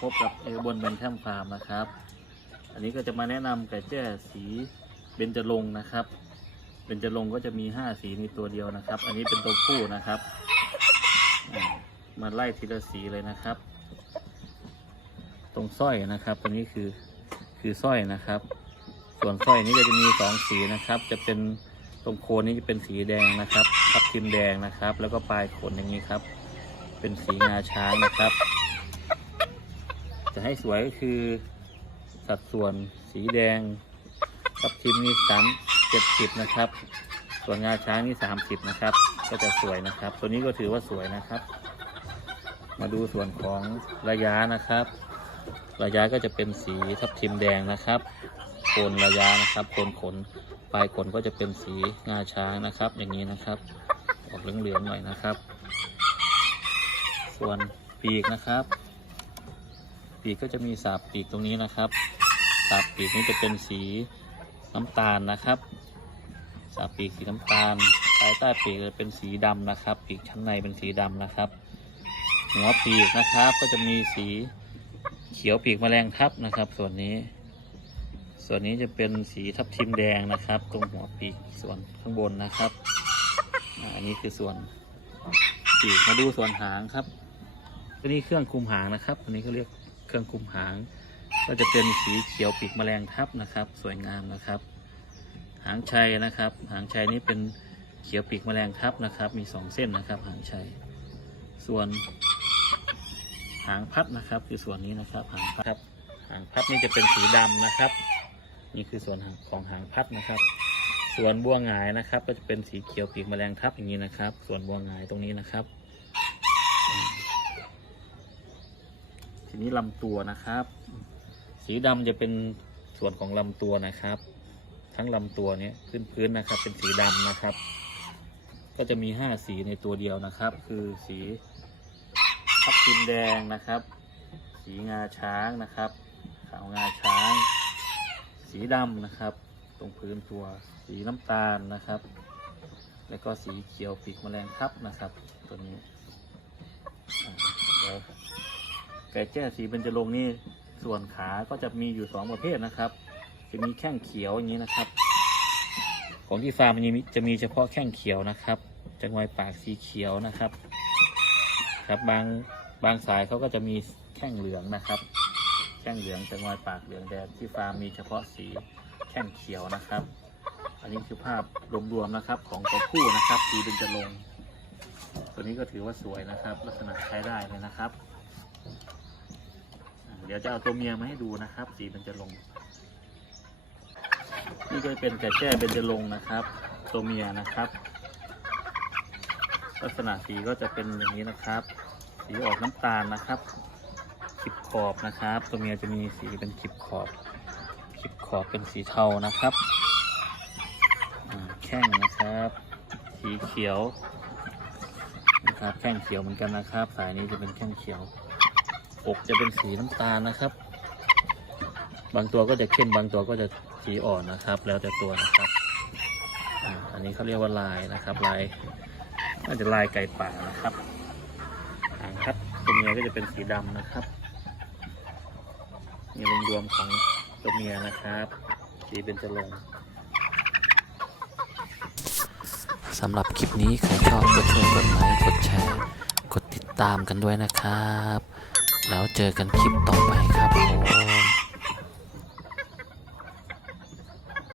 พบกับเอบนเบนแทมฟาร์มนะครับ อันนี้ก็จะมาแนะนำไก่แจ้สีเบญจรงนะครับเบญจรงก็จะมีห้าสีในตัวเดียวนะครับ อันนี้เป็นตัวผู้นะครับ มาไล่ทีละสีเลยนะครับ ตรงสร้อยนะครับตัวนี้คือคือสร้อยนะครับ ส่วนสร้อยนี้ก็จะมีสองสีนะครับ จะเป็นตรงโคนนี้จะเป็นสีแดงนะครับทับทิมแดงนะครับ แล้วก็ปลายขนอย่างนี้ครับ เป็นสีงาช้างนะครับ จะให้สวยก็คือสัดส่วนสีแดงทับทิมนี่สามเจ็ดสิบนะครับ ส่วนงาช้างนี่สามสิบนะครับ ก็จะสวยนะครับ ตัวนี้ก็ถือว่าสวยนะครับ มาดูส่วนของระยะนะครับ ระยะก็จะเป็นสีทับทิมแดงนะครับโคนระยะนะครับโคนขนปลายขนก็จะเป็นสีงาช้างนะครับ อย่างนี้นะครับ ออกเหลืองๆหน่อยนะครับ ส่วนปีกนะครับ ปีกก็จะมีสาบปีกตรงนี้นะครับสาบปีกนี้จะเป็นสีน้ำตาลนะครับสาบปีกสีน้ำตาลภายใต้ปีกจะเป็นสีดำนะครับ ปีกชั้นในเป็นสีดำนะครับ หัวปีกนะครับก็จะมีสีเขียวปีกแมลงทับนะครับ ส่วนนี้ ส่วนนี้จะเป็นสีทับทิมแดงนะครับ ตรงหัวปีกส่วนข้างบนนะครับอันนี้คือส่วนปีกมาดูส่วนหางครับตัวนี้เครื่องคุมหางนะครับตัวนี้เขาเรียก เครื่องคุมหาง ก็จะเป็นสีเขียวปีกแมลงทับนะครับ สวยงามนะครับ หางชัยนะครับ หางชัยนี้เป็นเขียวปีกแมลงทับนะครับ มีสองเส้นนะครับ หางชัย ส่วน หางพัดนะครับ คือส่วนนี้นะครับ หางพัดครับหางพัดนี่จะเป็นสีดำนะครับ นี่คือส่วนของหางพัดนะครับส่วนบัวหงายนะครับ ก็จะเป็นสีเขียวปีกแมลงทับอย่างนี้นะครับ ส่วนบัวหงายตรงนี้นะครับ นี้ลำตัวนะครับ สีดำจะเป็นส่วนของลำตัวนะครับ ทั้งลำตัวเนี้ยพื้นพื้นนะครับ เป็นสีดำนะครับ ก็จะมีห้าสีในตัวเดียวนะครับ คือสีทับทิมแดงนะครับ สีงาช้างนะครับ ขาวงาช้าง สีดำนะครับ ตรงพื้นตัว สีน้ำตาลนะครับ แล้วก็สีเขียวปีกแมลงทับนะครับ ตัวนี้เดี๋ยว ไก่แจ้สีเบญจรงค์นี่ส่วนขาก็จะมีอยู่สองประเภทนะครับ จะมีแข้งเขียวอย่างนี้นะครับ ของที่ฟาร์มมันจะมีจะมีเฉพาะแข้งเขียวนะครับจะงอยปากสีเขียวนะครับ ครับบางบางสายเขาก็จะมีแข้งเหลืองนะครับแข้งเหลืองจะงอยปากเหลืองแต่ที่ฟาร์มมีเฉพาะสีแข้งเขียวนะครับ อันนี้คือภาพรวมๆนะครับของตัวผู้นะครับสีเบญจรงตัวนี้ก็ถือว่าสวยนะครับ ลักษณะใช้ได้เลยนะครับ เดี๋ยวจะเอาตัวเมียมาให้ดูนะครับ สีมันจะลง นี่ก็เป็นไก่แจ้เบญจรงนะครับ ตัวเมียนะครับ ลักษณะสีก็จะเป็นอย่างนี้นะครับ สีออกน้ำตาลนะครับขีบขอบนะครับ ตัวเมียจะมีสีเป็นขีบขอบขีบขอบเป็นสีเทานะครับแข้งนะครับ สีเขียวนะครับแข้งเขียวเหมือนกันนะครับ สายนี้จะเป็นแข้งเขียว อกจะเป็นสีน้ำตาลนะครับ บางตัวก็จะเข้มบางตัวก็จะสีอ่อนนะครับ แล้วแต่ตัวนะครับอันนี้เขาเรียกว่าลายนะครับ ลายน่าจะลายไก่ป่านะครับหางครับตัวเมียก็จะเป็นสีดำนะครับมีรวมๆของตัวเมียนะครับ สีเป็นจรงสำหรับคลิปนี้ใครชอบก็ช่วยกดไลค์กดแชร์ กดติดตามกันด้วยนะครับ แล้วเจอกันคลิปต่อไปครับผม